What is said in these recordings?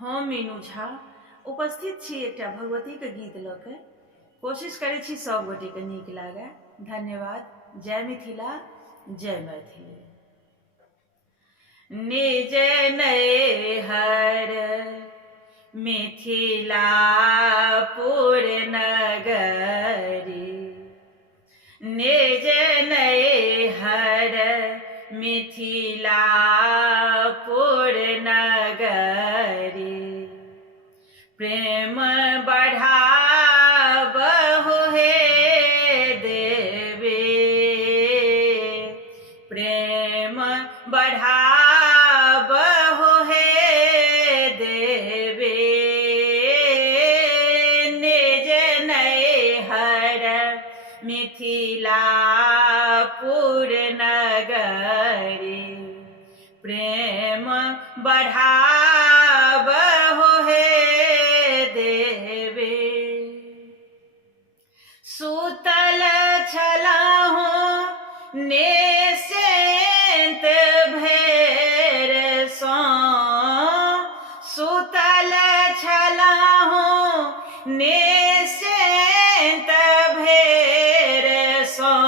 हम मीनू झा उपस्थित छी एकटा भगवती के गीत लऽ के। कोशिश करै छी सब गोटे के नीक लागे। धन्यवाद। जय मिथिला, जय मैथिली। निज नैहर मिथिलापुर नगरी, निज नैहर मिथिलापुर नगरी, प्रेम बढ़ाबहु हे देवी, प्रेम बढ़ाबहु हे देवी, निज नैहर मिथिलापुर नगरी, प्रेम बढ़ाबहु हे देवी। सुतल छलहुँ निश्चिंत भैर सँ, सुतल छलहुँ निश्चिंत भैर सँ,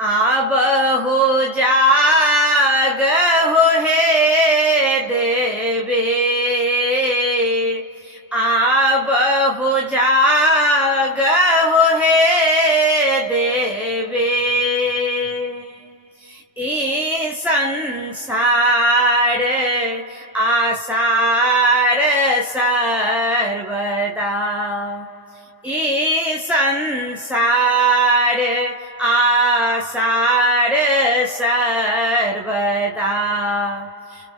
आबहु जागहु हे देवी, आबहु जागहु हे देवी। ई संसार आसार सर्वदा, ई संसार आसार सर्वदा,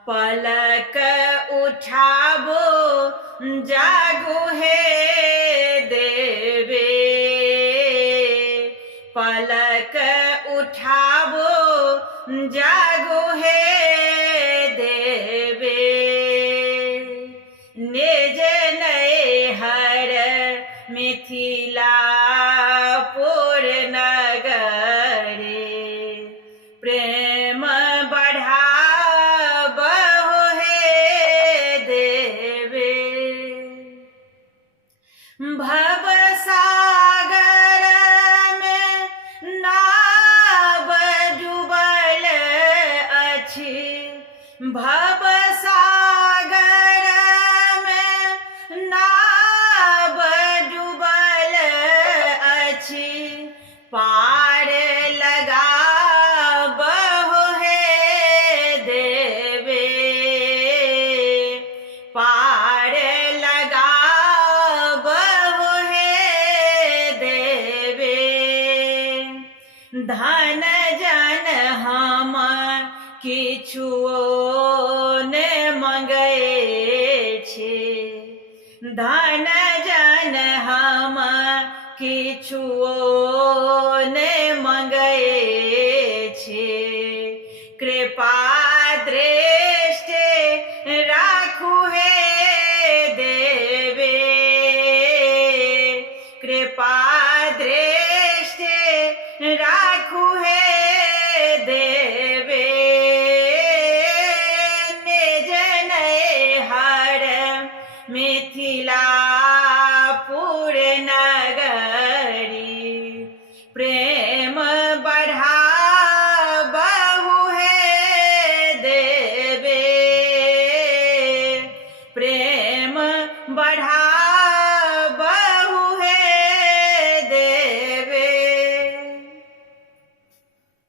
पलक उठाबो जागु हे देवी, पलक उठाबो जागु हे देवी, निज नैहर मिथिलापुर नगरी, प्रेम बढ़ाबहु हे देवी। भवसागर में नाव डूबल अछि, भवसागर में नाव डूबल अछि, पार लगाबहु हे देवी, पार लगाबहु हे देवी। धन जन हम किछुओ ने मंगै छी, धन जन हम किछुओ ने मंगै छी, कृपा दृष्टि राखू हे देवी, कृपा दृष्टि राखू हे देवी, निज नैहर मिथिलापुर नगरी, प्रेम बढ़ाबहु हे देवी, प्रेम बढ़ा